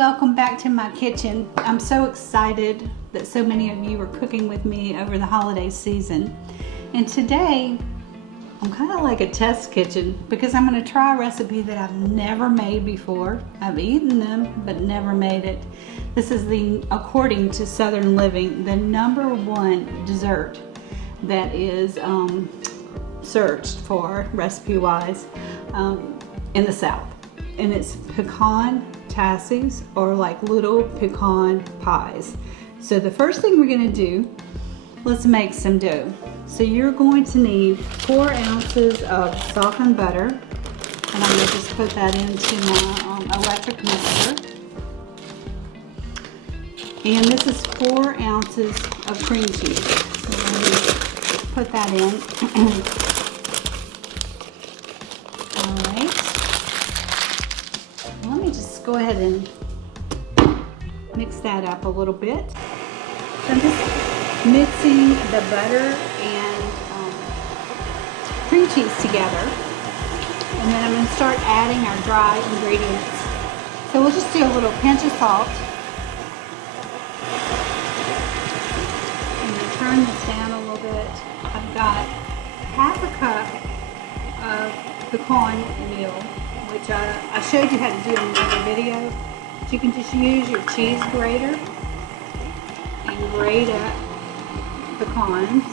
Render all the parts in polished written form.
welcome back to my kitchen. I'm so excited that so many of you are cooking with me over the holiday season. And today, I'm kind of like a test kitchen because I'm going to try a recipe that I've never made before. I've eaten them, but never made it. This is according to Southern Living, the #1 dessert that is searched for recipe-wise in the South. And it's Pecan Tassies, or like little pecan pies. So the first thing we're going to do, let's make some dough. So you're going to need 4 ounces of softened butter, and I'm going to just put that into my electric mixer. And this is 4 ounces of cream cheese. So let me put that in. All right. Let me just go ahead and mix that up a little bit. So I'm just mixing the butter and cream cheese together, and then I'm going to start adding our dry ingredients. So we'll just do a little pinch of salt. I'm going to turn this down a little bit. I've got half a cup of pecan meal, which I showed you how to do in another video. But you can just use your cheese grater and grate up pecans.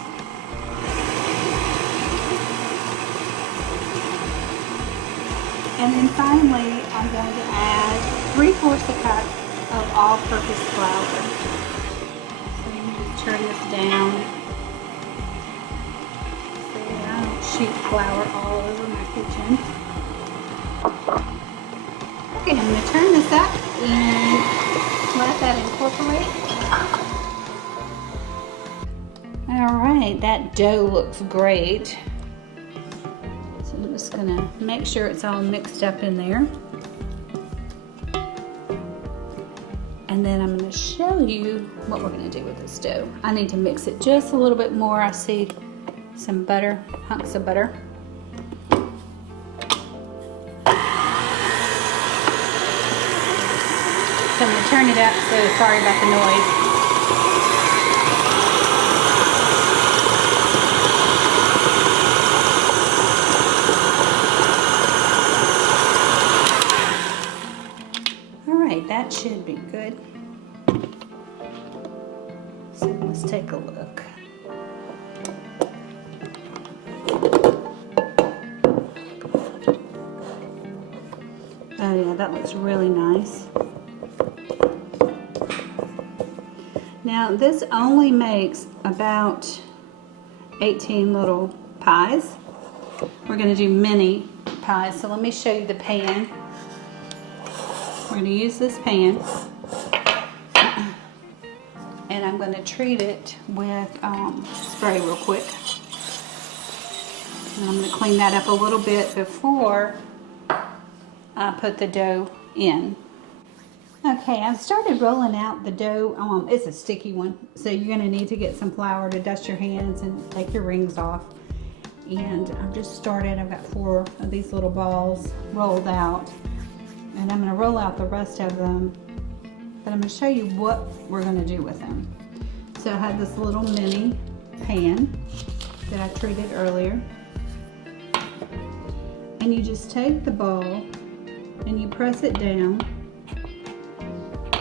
And then finally, I'm going to add 3/4 a cup of all-purpose flour. So you can just turn this down so I don't shoot flour all over my kitchen. Okay, I'm going to turn this up and let that incorporate. Alright, that dough looks great. So I'm just going to make sure it's all mixed up in there. And then I'm going to show you what we're going to do with this dough. I need to mix it just a little bit more. I see some butter, hunks of butter. So I'm going to turn it up, so sorry about the noise. Alright, that should be good. So let's take a look. Oh yeah, that looks really nice. Now this only makes about 18 little pies. We're going to do mini pies, so let me show you the pan. We're going to use this pan, and I'm going to treat it with spray real quick. And I'm going to clean that up a little bit before I put the dough in. Okay, I've started rolling out the dough. It's a sticky one, so you're going to need to get some flour to dust your hands and take your rings off. And I've just started. I've got 4 of these little balls rolled out, and I'm going to roll out the rest of them, but I'm going to show you what we're going to do with them. So I have this little mini pan that I treated earlier, and you just take the ball and you press it down.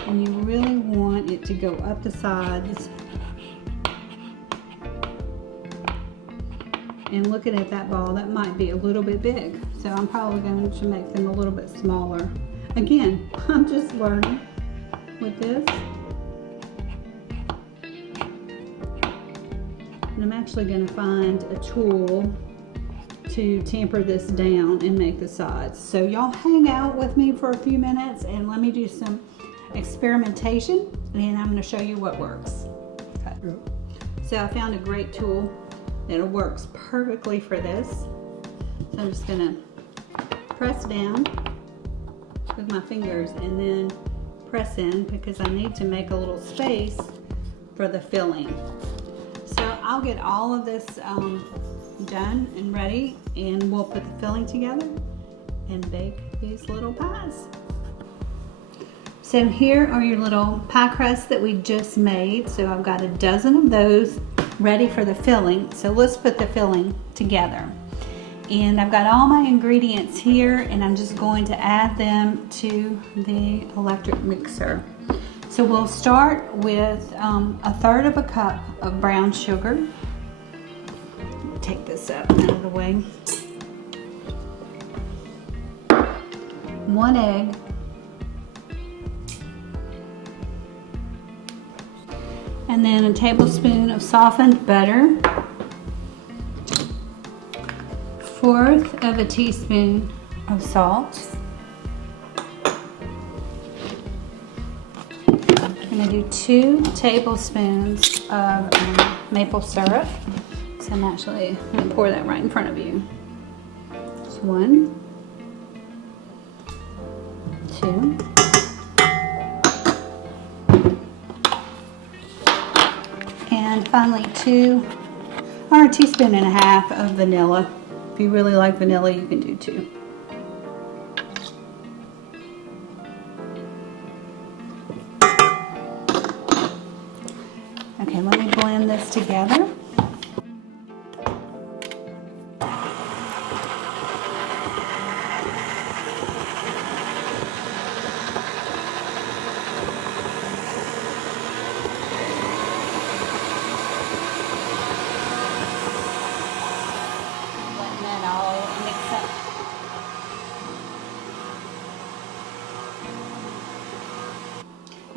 And you really want it to go up the sides. And looking at that ball, that might be a little bit big. So I'm probably going to make them a little bit smaller. Again, I'm just learning with this. And I'm actually going to find a tool to tamper this down and make the sides. So y'all hang out with me for a few minutes and let me do some experimentation, and I'm going to show you what works. Okay. So I found a great tool that works perfectly for this. So I'm just going to press down with my fingers and then press in, because I need to make a little space for the filling. So I'll get all of this done and ready, and we'll put the filling together and bake these little pies. So here are your little pie crusts that we just made. So I've got a dozen of those ready for the filling. So let's put the filling together. And I've got all my ingredients here, and I'm just going to add them to the electric mixer. So we'll start with a third of a cup of brown sugar. Take this up out of the way. 1 egg. And then a tablespoon of softened butter. 1/4 of a teaspoon of salt. I'm going to do 2 tablespoons of maple syrup. So I'm actually going to pour that right in front of you. That's 1, 2. And finally 2 or a teaspoon and a half of vanilla. If you really like vanilla, you can do 2. Okay, let me blend this together.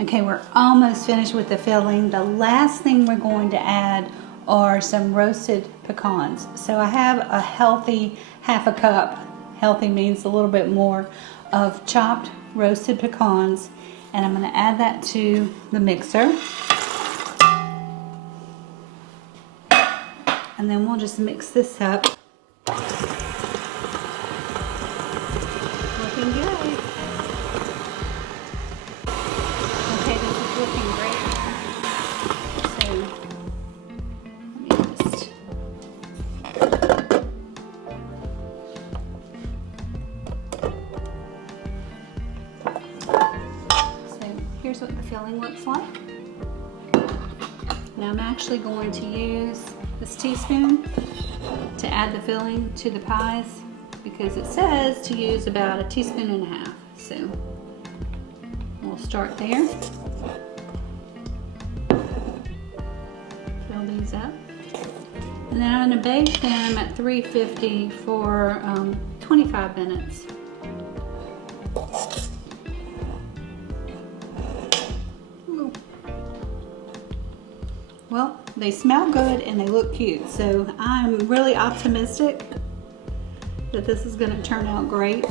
Okay, we're almost finished with the filling. The last thing we're going to add are some roasted pecans. So I have a healthy 1/2 cup, healthy means a little bit more, of chopped roasted pecans, and I'm going to add that to the mixer. And then we'll just mix this up. Looking good. Okay, this is looking great. So, let me just... So, here's what the filling looks like. Now I'm actually going to use this teaspoon to add the filling to the pies because it says to use about a teaspoon and a half. So, we'll start there. Fill these up. And then I'm going to bake them at 350 for 25 minutes. Ooh. Well, they smell good and they look cute, so I'm really optimistic that this is going to turn out great.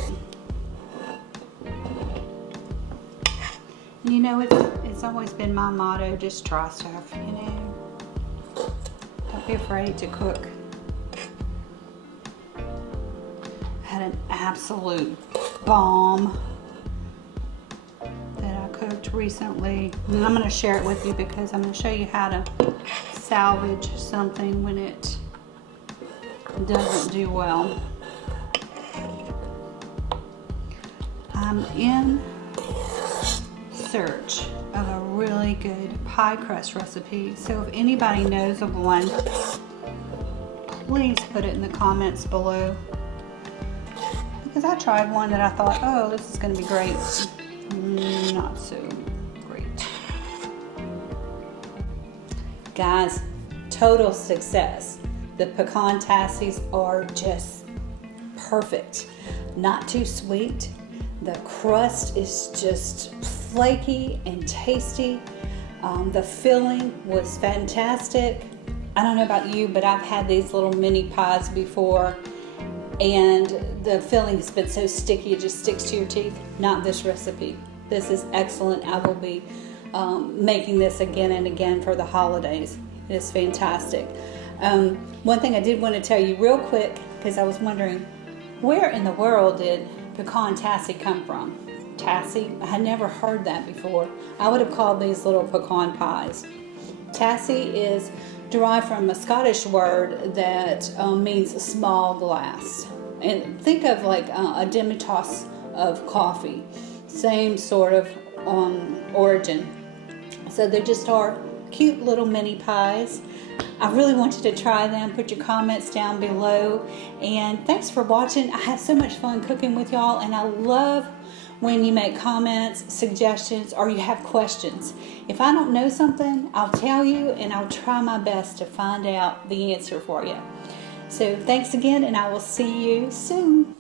And you know, it's always been my motto, just try stuff, you know. Don't be afraid to cook. I had an absolute bomb that I cooked recently. And I'm going to share it with you because I'm going to show you how to salvage something when it doesn't do well. I'm in search of a really good pie crust recipe. So if anybody knows of one, please put it in the comments below. Because I tried one that I thought, oh, this is going to be great. Not so great. Guys, total success. The Pecan Tassies are just perfect. Not too sweet. The crust is just flaky and tasty. The filling was fantastic. I don't know about you, but I've had these little mini pies before, and the filling has been so sticky it just sticks to your teeth. Not this recipe. This is excellent. I will be making this again and again for the holidays. It is fantastic. One thing I did want to tell you real quick, because I was wondering, where in the world did Pecan Tassie come from? Tassie? I had never heard that before. I would have called these little pecan pies. Tassie is derived from a Scottish word that means a small glass. And think of like a demi-tasse of coffee. Same sort of on origin. So they just are cute little mini pies. I really want you to try them. Put your comments down below. And thanks for watching. I had so much fun cooking with y'all, and I love when you make comments, suggestions, or you have questions. If I don't know something, I'll tell you, and I'll try my best to find out the answer for you. So thanks again, and I will see you soon.